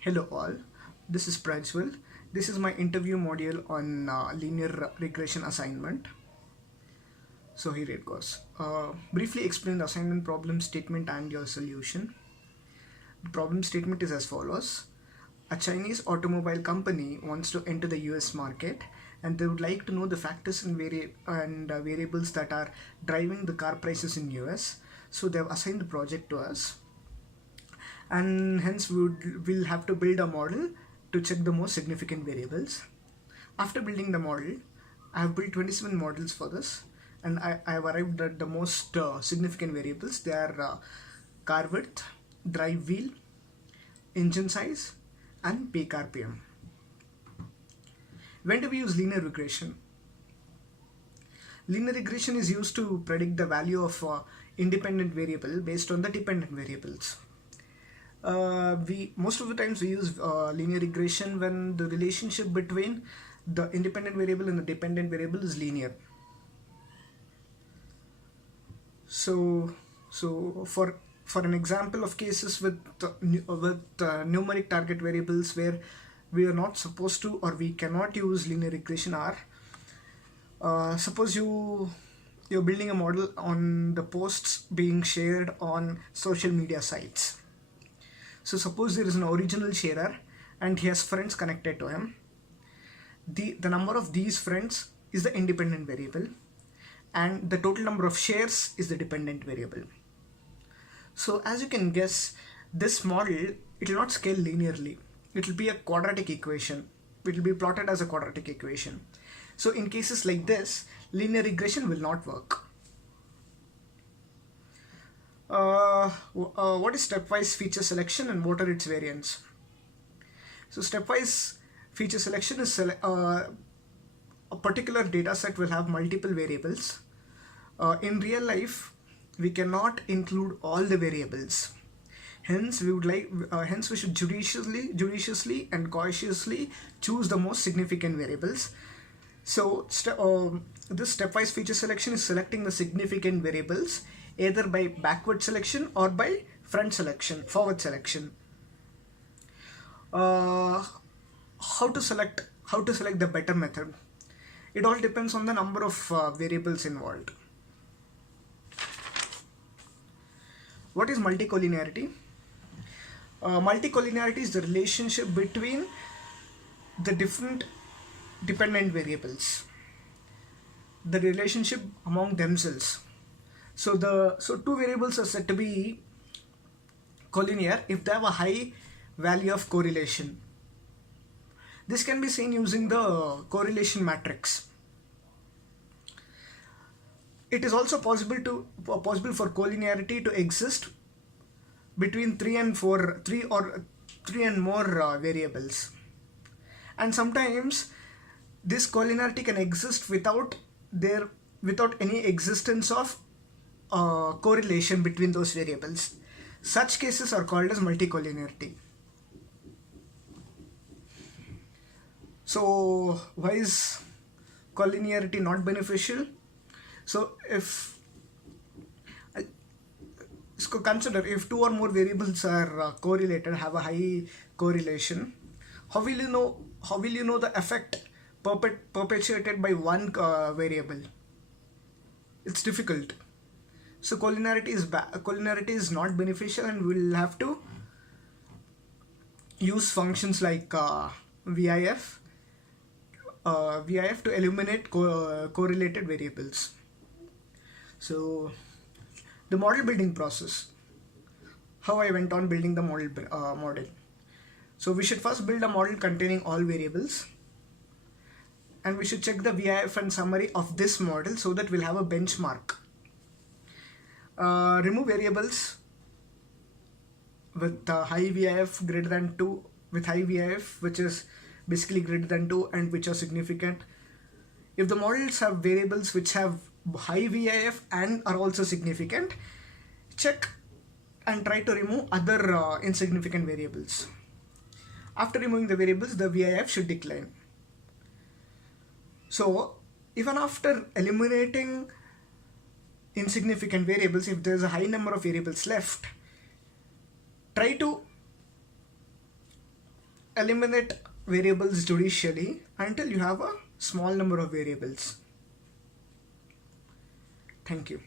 Hello all, this is Prajwal. This is my interview module on linear regression assignment. So here it goes. Briefly explain the assignment problem statement and your solution. The problem statement is as follows. A Chinese automobile company wants to enter the US market and they would like to know the factors and, variables that are driving the car prices in US. So they have assigned the project to us, and hence we'll have to build a model to check the most significant variables. After building the model, I have built 27 models for this, and I have arrived at the most significant variables. They are car width, drive wheel, engine size, and peak RPM. When do we use linear regression? Linear regression is used to predict the value of independent variable based on the dependent variables. We most of the times we use linear regression when the relationship between the independent variable and the dependent variable is linear. So for an example of cases with numeric target variables where we are not supposed to or we cannot use linear regression are, suppose you're building a model on the posts being shared on social media sites. So suppose there is an original sharer and he has friends connected to him. The number of these friends is the independent variable and the total number of shares is the dependent variable. So as you can guess, this model, it will not scale linearly. It will be a quadratic equation. It will be plotted as a quadratic equation. So in cases like this, linear regression will not work. What is stepwise feature selection and what are its variants? So stepwise feature selection is a particular data set will have multiple variables. In real life, we cannot include all the variables. Hence, we should judiciously and cautiously choose the most significant variables. So this stepwise feature selection is selecting the significant variables either by backward selection or by forward selection. How to select the better method? It all depends on the number of variables involved. What is multicollinearity? Multicollinearity is the relationship between the different dependent variables, the relationship among themselves. So two variables are said to be collinear if they have a high value of correlation. This can be seen using the correlation matrix. It is also possible for collinearity to exist between three and more variables, and sometimes this collinearity can exist without any existence of correlation between those variables. Such cases are called as multicollinearity. So why is collinearity not beneficial? So consider if two or more variables are correlated, have a high correlation, how will you know the effect perpetuated by one variable? It's difficult. So collinearity is not beneficial, and we'll have to use functions like VIF to eliminate correlated variables. So the model building process, how I went on building the model. So we should first build a model containing all variables, and we should check the VIF and summary of this model so that we'll have a benchmark. Remove variables with high VIF greater than 2, with high VIF which is basically greater than 2 and which are significant. If the models have variables which have high VIF and are also significant, check and try to remove other insignificant variables. After removing the variables, the VIF should decline. So even after eliminating insignificant variables, if there is a high number of variables left, try to eliminate variables judicially until you have a small number of variables. Thank you.